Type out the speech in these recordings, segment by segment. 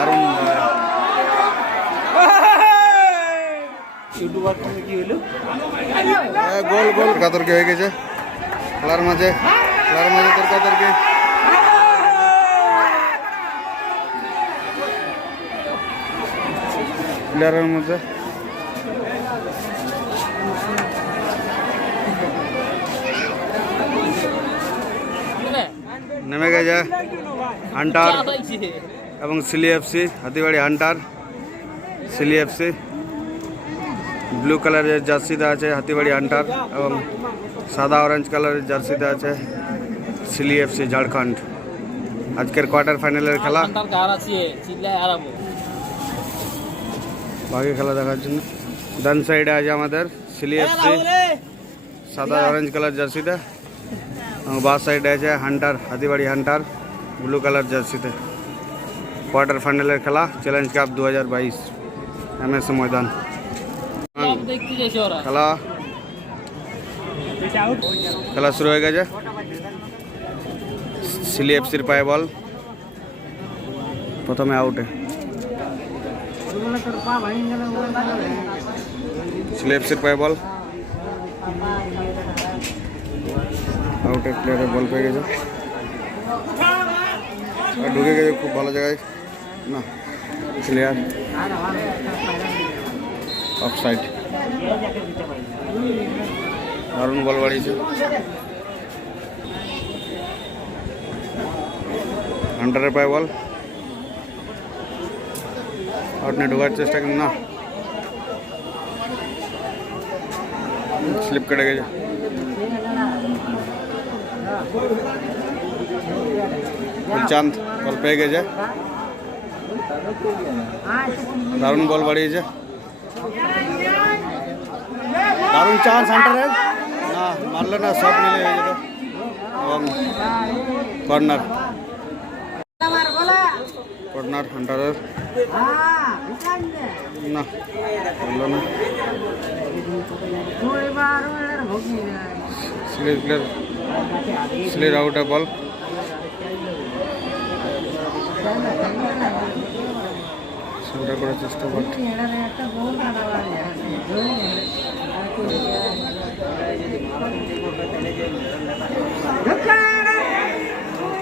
দারুণ ইউটিউবার তুমি কি হলো গোল গোল তরকারি হয়ে গেছে খেলার মাঝে তরকারি প্লেয়ারের মধ্যে নেমে গেছে হান্টার এবং Silli FC Hatibari Hunter Silli FC blue কালারের জার্সিতে আছে হাতিবাড়ি হান্টার এবং সাদা অরেঞ্জ কালারের জার্সিতে আছে সিলি এফসি ঝাড়খণ্ড। আজকের কোয়ার্টার ফাইনালের খেলা বাকি খেলা দেখার জন্য ডান সাইডে আছে আমাদের সিলি এফসি সাদা অরেঞ্জ কালার জার্সিতে এবং বাঁ সাইডে আছে হান্টার হাতিবাড়ি হান্টার ব্লু কালার জার্সিতে। কোয়ার্টার ফাইনালের খেলা চ্যালেঞ্জ কাপ 2022 MS ময়দান খেলা শুরু হয়ে গেছে। সিলি এফসির পায়ে বল প্রথমে আউটে সিলি এফসির পায়ে বল আউটের প্লেয়ারের বল পেয়ে গেছে আর ঢুকে গেছে খুব ভালো জায়গায় না প্লেয়ার অফ সাইড দারুণ বল বাড়িয়েছে হান্টারের পায়ে বল আউট নিয়ে ঢোকার চেষ্টা কিন্তু না স্লিপ কেটে গেছে চাঁদ বল পেয়ে গেছে দারুণ বল বাড়িয়েছে দারুণ চান্স হান্টারের না মারলে না শট মিলে হয়ে যেত এবং কর্নার হান্টারের না মারল না স্লির আউটে বল সেন্টার করার চেষ্টা করছে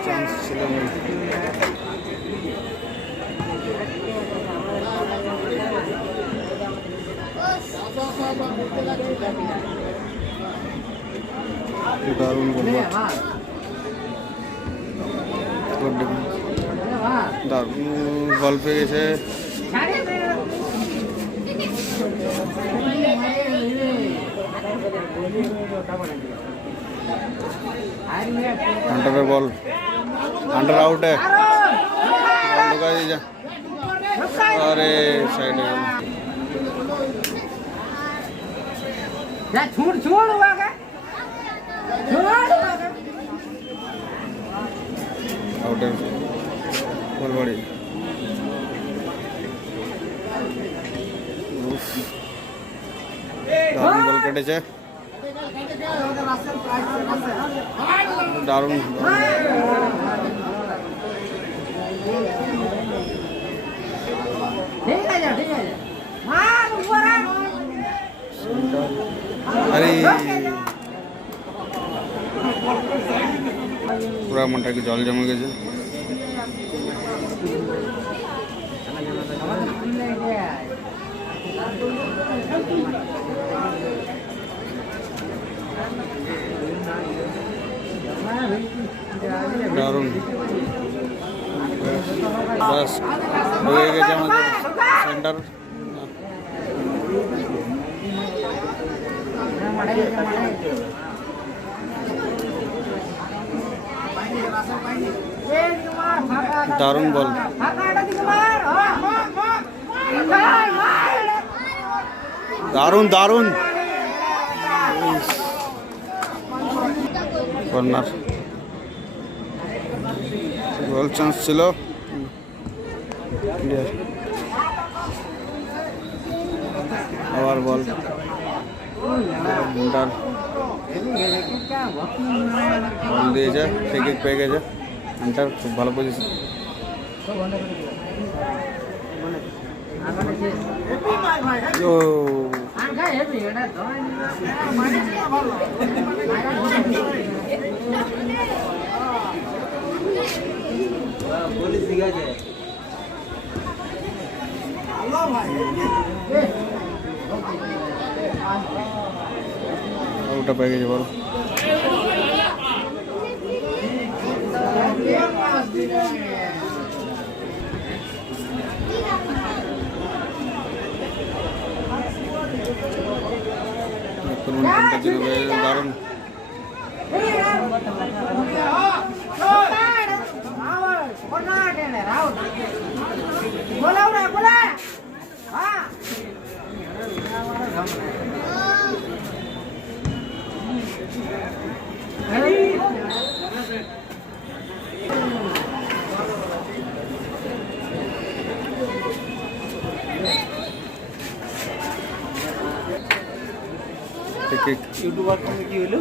চান্স ছিল না দারুণ বল দারুণ বল পেয়ে গেছে হান্টারের বল হান্টার আউটে ঢুকা দিয়ে যা আরে সাইডে আউটের বল বাড়ি দারুণ বল কেটেছে দারুণ আরে পুরা মনটা কি জল জমে গেছে দারুণ বাস হয়ে গেছে আমাদের সেন্টার দারুণ বল দারুণ দারুণ কর্নার গোল চান্স ছিল আবার বল বল দিয়েছে ফ্রি কিক পেয়ে গেছে হান্টার খুব ভালো পজিশন ओ ওটা পেয়ে গেছে বল দারুণ ইউটিউবার কমে কি হলো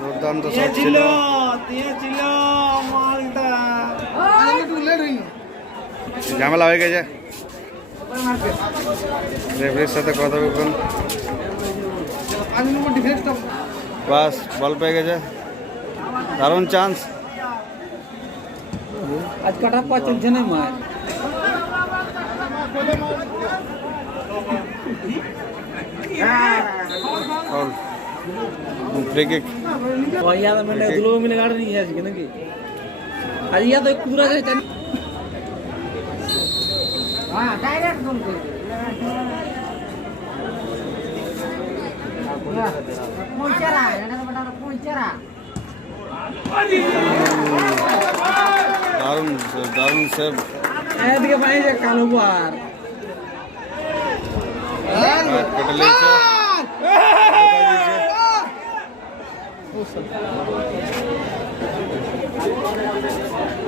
দুর্দান্ত শট ছিল ঝামেলা হয়ে গেছে রেফারির সাথে কথা বলবেন বাস বল পেয়ে গেছে দারুণ চান্স আজ কাটা পা চলছে না মার ফাউল फ्री किक भैया तो मैंने दुलो मिले गाड़ी नहीं है इसके ना आज या तो एक पूरा है हां डायरेक्ट तुम को पहुंचरा है ना बड़ा पहुंचरा दारुण दारुण सेव ऐड के पानी से कालो बार कटले से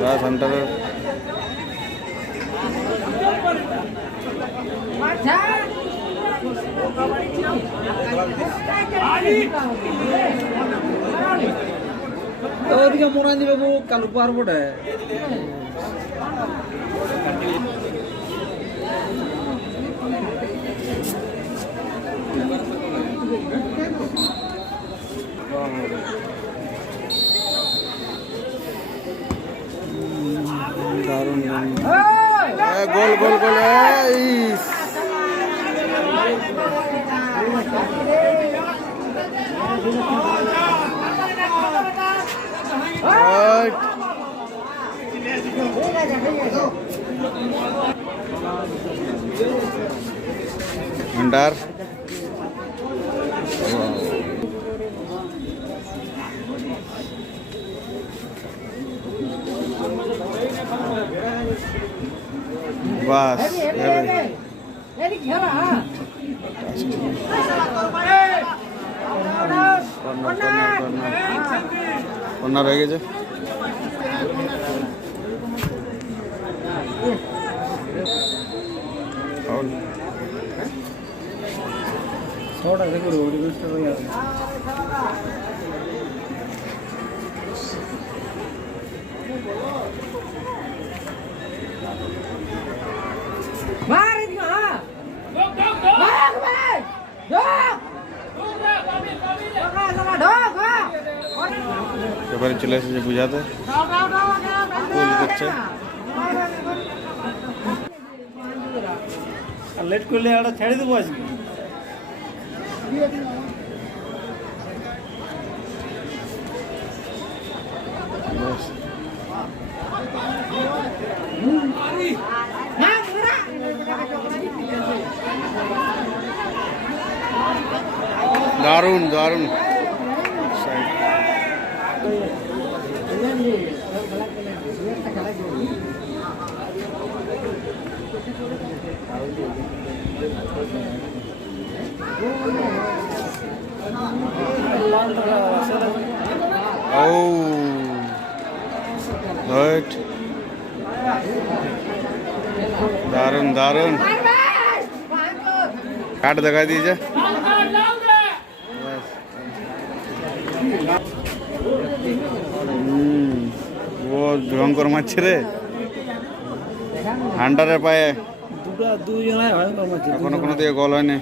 बस हंटर ওদিকে মোরা দিবে বউ কালু পার বড়ে दारुण गोल गोल गोल भंडार बस কর্নার হয়ে গেছে ফাউল छोटा देखो रोड मिस्टर हो यार मार दियो हां भाग भाग ढोक এবারে চলে এসেছে বুঝাতে গোল করছে লেট করলে এটা ছেড়ে দেবো আজকে दारुण दारुण दारुण दारुण काट दिखा दीजिए ভয়ঙ্কর মারছে রে হান্টারের পায়ে দুজনে ভয়ঙ্কর মারছে এখনো কোনো দিকে গোল হয়নি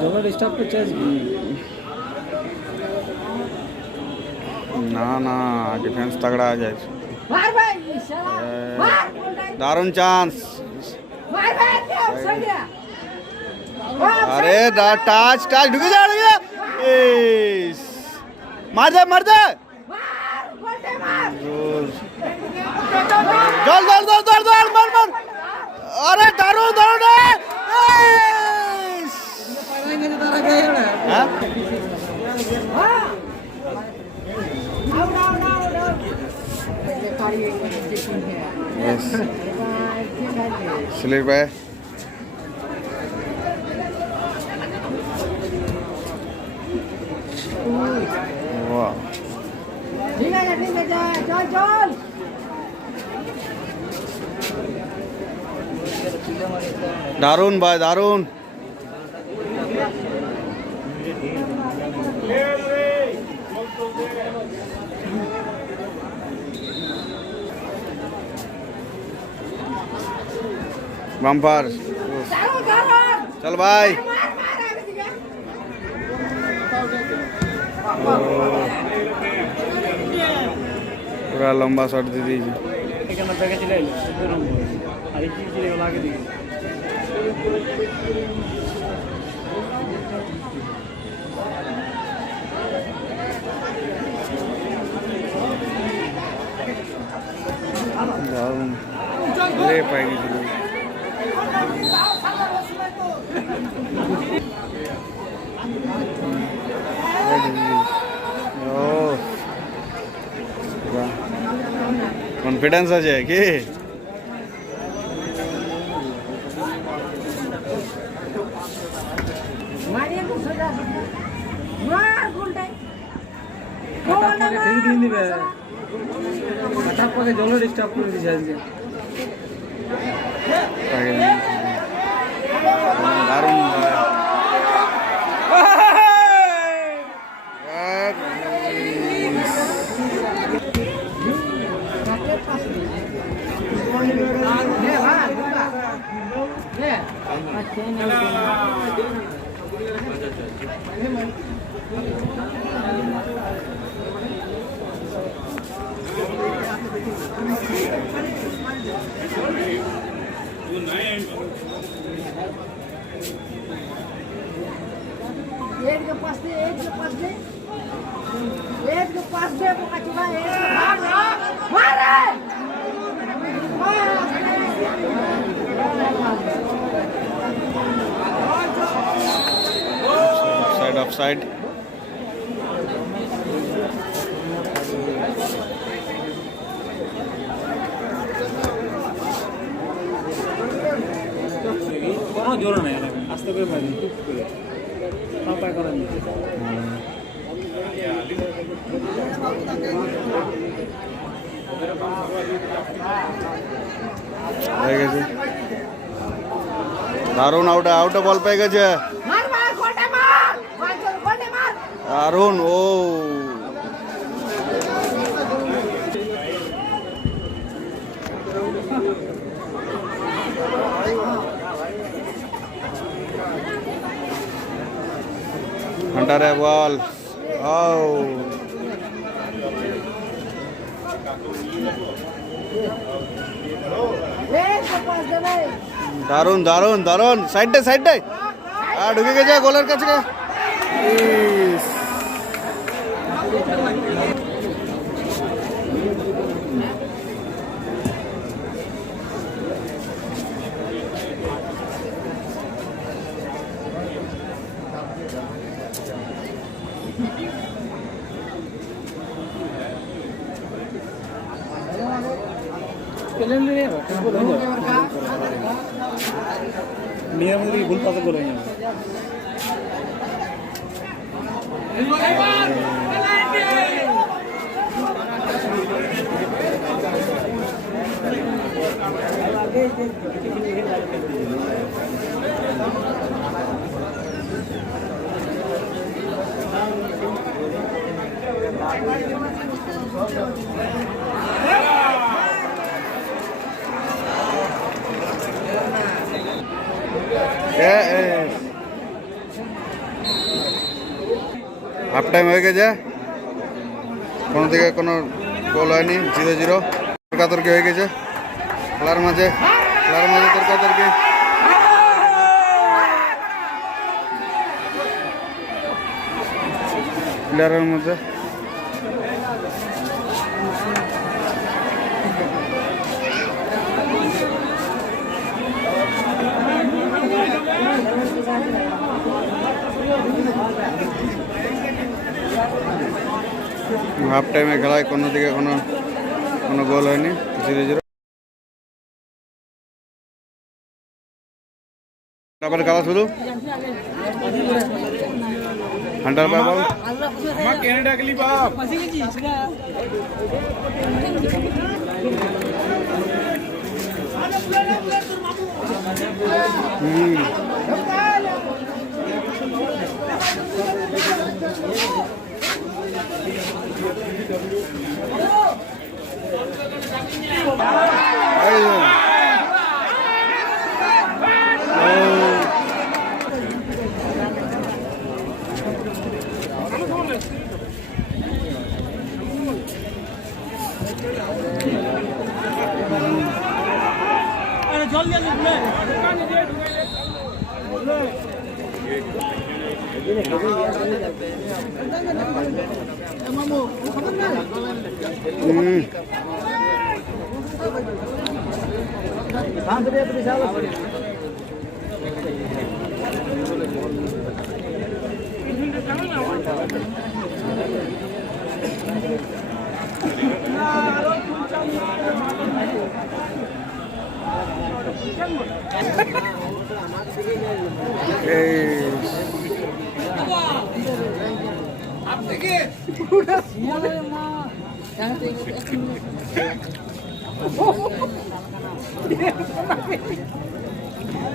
জলে ডিস্টার্ব করছে আজকে না না ডিফেন্স तगड़ा आ जाए दारुण चांस अरे टच टच ढुके जा मार दे जल जल जल जल जल मार मार अरे दारुण दारुण स्लिप है वाह चल दारुण भाई दारुण बम्पर चल भाई पूरा लंबा शॉट दे दीजिए ले पाएगी कॉन्फिडेंस आ जाए कि জলে ডিস্টার্ব করে দিয়েছে আজকে दारुण एक के पास दे बोका चुका मार साइड ऑफ साइड কোনো জোর নাই আস্তে করে মারি টুক করে পাপা করা নেই হয়ে গেছে দারুণ আউট বল পেয়ে গেছে দারুণ ও हंटर है बॉल दारुण दारुण दारुण साइड ढुके गए गोलर का নিয়মগুলি ভুল পথে বলে যাবে হাফ টাইম হয়ে গেছে, কোনো দিকে কোনো গোল হয়নি, 0-0 তর্কাতর্কি হয়ে গেছে খেলার মাঝে তর্কাতর্কি। প্লেয়ারের মধ্যে হাফ টাইমে খেলায় কোনো দিকে কোনো গোল হয়নি, 0-0 আবার খেলা শুরু। হান্টার বাবল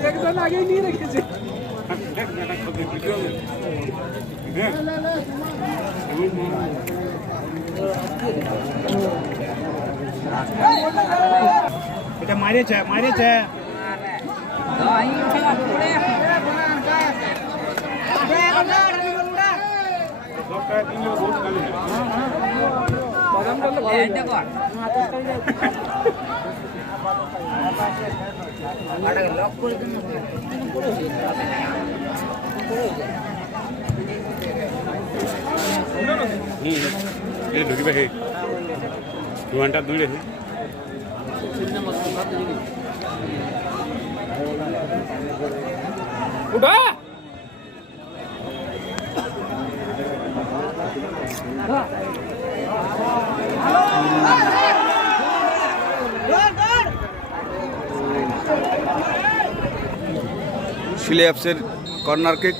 একজন আগেই নিয়ে রেখেছে। এটা মারেছে ঢুকিবে সেই 2 ঘন্টা দৌড়ে উঠা সিলিএফসির কর্নার কিক।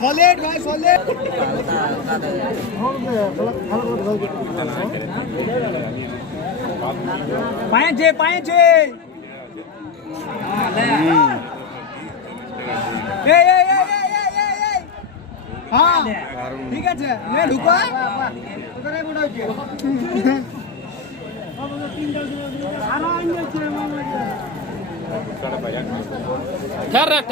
সলিড ভাই সলিড। পায়েছে হ্যাঁ ঠিক আছে ঢুকা ওখানে মনে হচ্ছে ठहर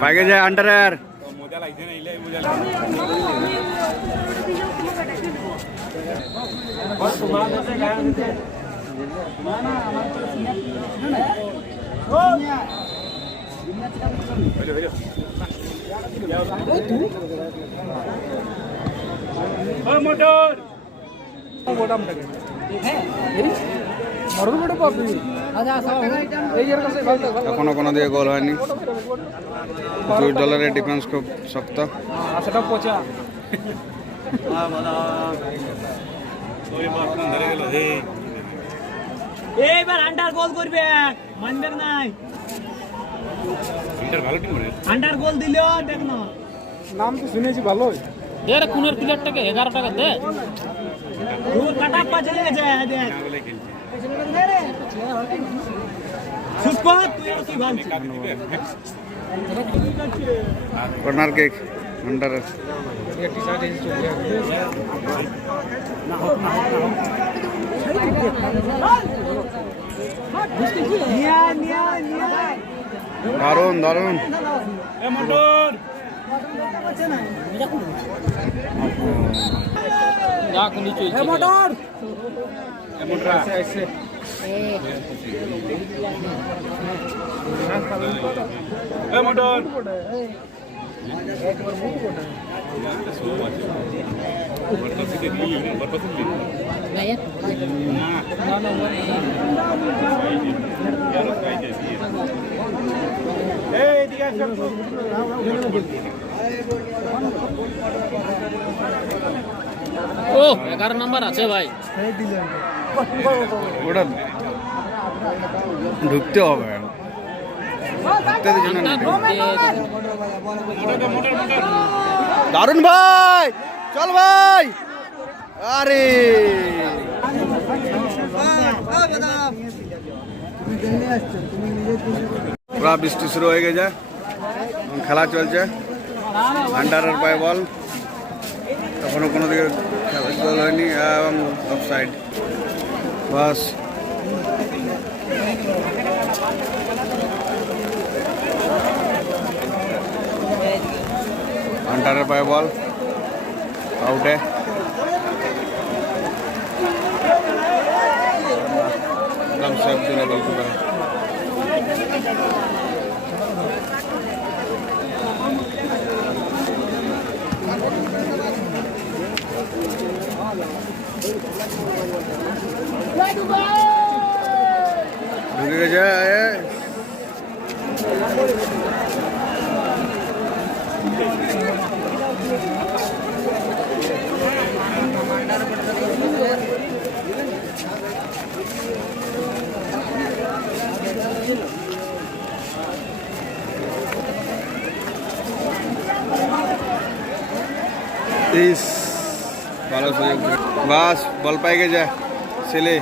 পাইগে যায় আন্ডারের মজা লাগছে না ইলে মজা মোটর এখনো কোনো দিয়ে গোল হয়নি। দুই দলের ডিফেন্স খুব শক্ত। সেটা পচা এইবার আন্ডার গোল করবে মানবে নাই ইন্টার ভালো টিম মানে আন্ডার গোল দিলেও দেখ না নাম তো শুনেছি ভালোই। দে রে কুনের প্লেয়ারটাকে 11 টাকা দে। ওর কাটা পাঁচে যায় দে। সুস্পত তুই ভাবছিস। কর্নার কেক হান্টারের দারুন দারুন। যাক নিচে মোটর ও 11 নাম্বার আছে ভাই। ওটা ঢুকতে হবে, ঢুকতে দিচ্ছে না। দারুন ভাই, চল ভাই। আরে পুরা বৃষ্টি শুরু হয়ে গেছে, এখন খেলা চলছে। আন্ডারের পায়ে বল, এখনো কোনো দিকে গোল হয়নি এবং অফসাইড। বাস আন্ডারের পায়ে বল, আউটে। एकदम सेफ दिने गोलकीपर। ढुके जाए इस ভালো সুযোগ, বাস বল পাই গেছে ছেলে।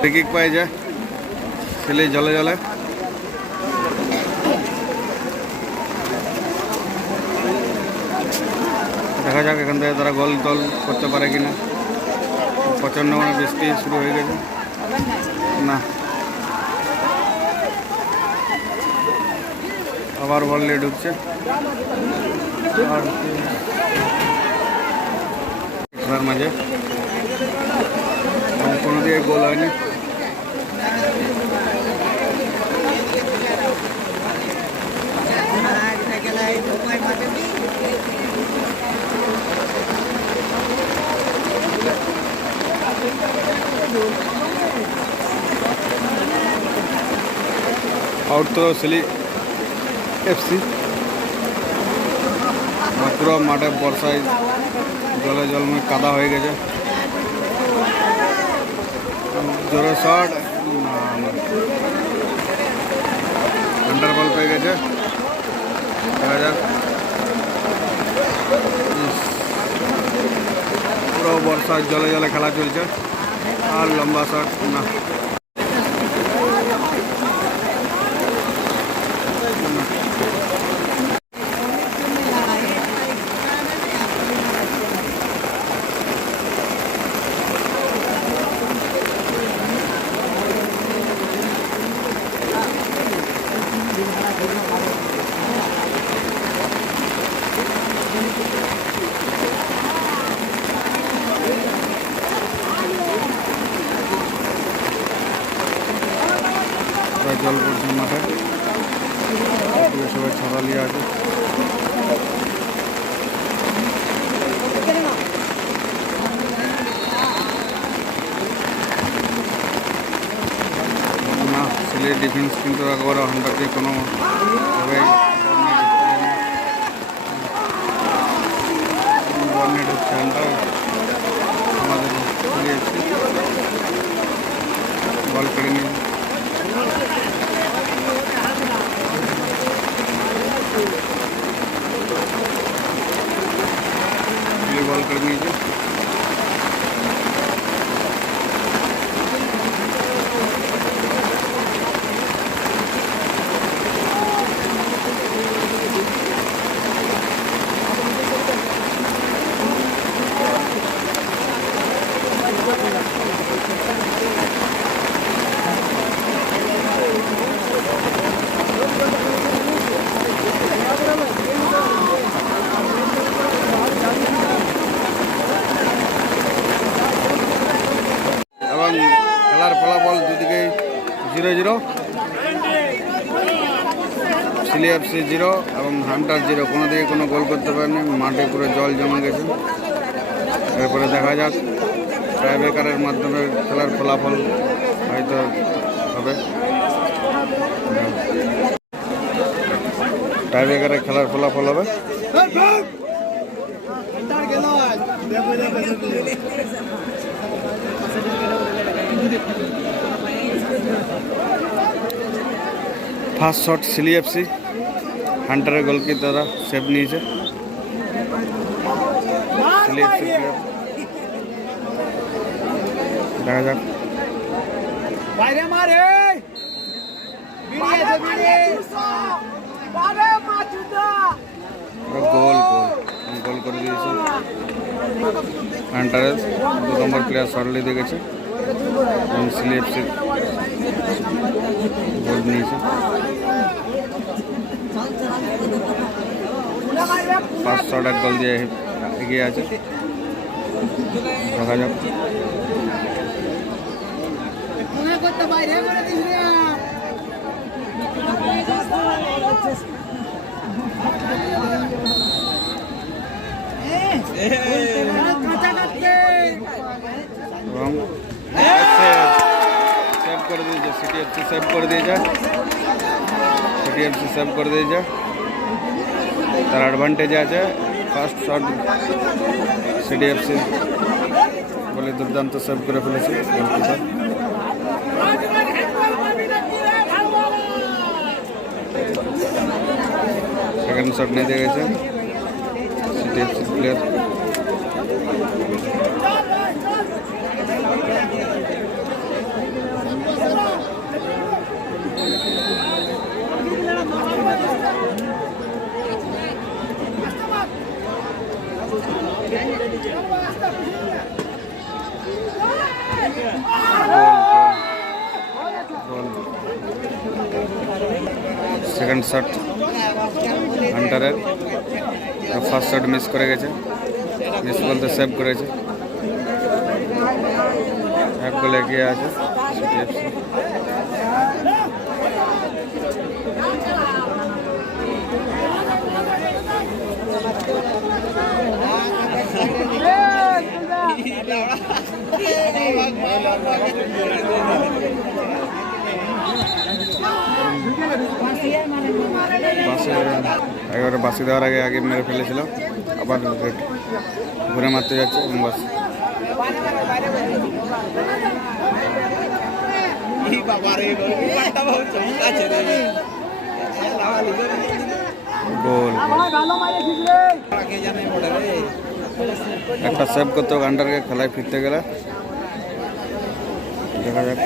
ফ্রি পাই যায় ছেলে জলে জলে। দেখা যাক এখান থেকে তারা গোল টোল করতে পারে কিনা। প্রচণ্ড মানে বৃষ্টি শুরু হয়ে গেছে না, আবার বল নিয়ে ঢুকছে। আর খেলার মাঝে কোনো দিকে গোল হয়নি। আউট তো সিলি এফসি। মাত্র মাঠে বর্ষায় জলে জলমে কাদা হয়ে গেছে। জোরে শট, আন্ডার বল পেয়ে গেছে। দেখা যাক, পুরো বর্ষার জলে জলে খেলা চলছে। আর লম্বা শট না, জল পড়ছে মাঠে, সবাই ছড়া নিয়ে আছে। না, সিলেট ডিফেন্স কিন্তু একবারে হান্ডারকে কোনো ভাবে বল নিয়ে ঢুকছে। হান্ডার আমাদের বল কেড়ে নিয়ে 0-0, সিলিএফসি 0 এবং হান্টার 0। কোনো দিকে কোনো গোল করতে পারেনি, মাঠে পুরো জল জমে গেছে। এরপরে দেখা যাক টাইব্রেকারের মাধ্যমে খেলার ফলাফল হয়তো হবে। টাইব্রেকারে খেলার ফলাফল হবে। ফার্স্ট শট সিলিএফসি, হান্টারের গোলকি তারা সেভ নিয়েছে। সিলিএফসি দেখা যাক। বাইরে মারে বিড়িয়েছে বিড়ি বারে মাচুদা গোল গোল করে দিয়েছে হান্টারের 2 নম্বর প্লেয়ার সরলি দেখেছে এবং সিলিএফসি গোল নিয়েছে। ফার্স্ট শট এক গোল দিয়ে এগিয়ে আছে। দেখা যাক। মনে করতে বাইরে করে দিস রে কাঁচা কাটতে এবং সেভ করে দিয়েছে সিটিএফসি, সেভ করে দিয়েছে সিটিএফসি, সেভ করে দিয়েছে। তার অ্যাডভান্টেজ আছে। ফার্স্ট শট সিটিএফসি বলে দুর্দান্ত সেভ করে ফেলেছে গোলকিপার। সেকেন্ড শট নিতে গেছে সিটিএফসি প্লেয়ার। সেকেন্ড শট হান্টারের, ফার্স্ট শট মিস করে গেছে, মিস বলতে সেভ করেছে। এক গোল এগিয়ে আছে সিটিএফসি। একেবারে বাসি দেওয়ার আগে মেরে ফেলেছিল, আবার ঘুরে মারতে যাচ্ছে এবং বাস গোল। একটা সেভ করতে হবে আন্ডারকে খেলায় ফিরতে গেলে। দেখা যাক।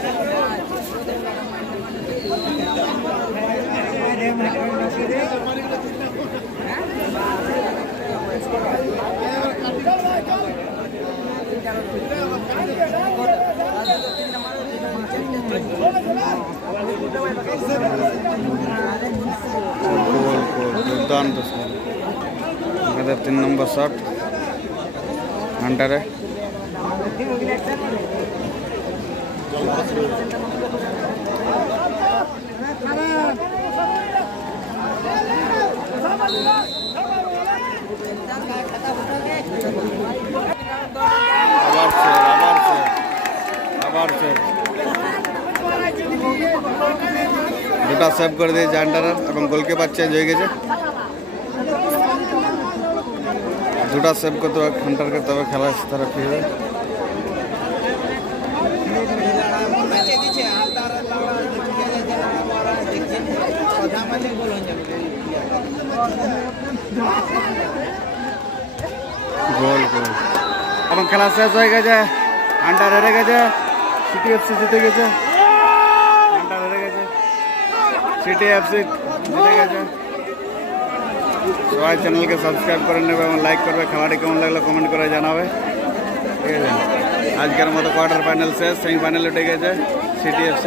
দুর্দান্ত আমাদের 3 নম্বর শট হান্টারে। আবার সেভ দুটা সেভ করে দিয়েছে হান্টারের এবং গোলকিপার চেঞ্জ হয়ে গেছে। দুটা সেভ করতে হবে হান্টারকে, তবে খেলা তারা ফিরবে। গোল গোল এবং খেলা শেষ হয়ে গেছে। হান্টার হেরে গেছে, সিটিএফসি জিতে গেছে। হান্টার হেরে গেছে, সিটিএফসি জিতে গেছে। সবাই চ্যানেলকে সাবস্ক্রাইব করে নেবে এবং লাইক করবে। খেলাটি কেমন লাগলো কমেন্ট করে জানাবে। ঠিক আছে, আজকের মতো কোয়ার্টার ফাইনাল শেষ, সেমিফাইনালে উঠে গেছে সিটিএফসি।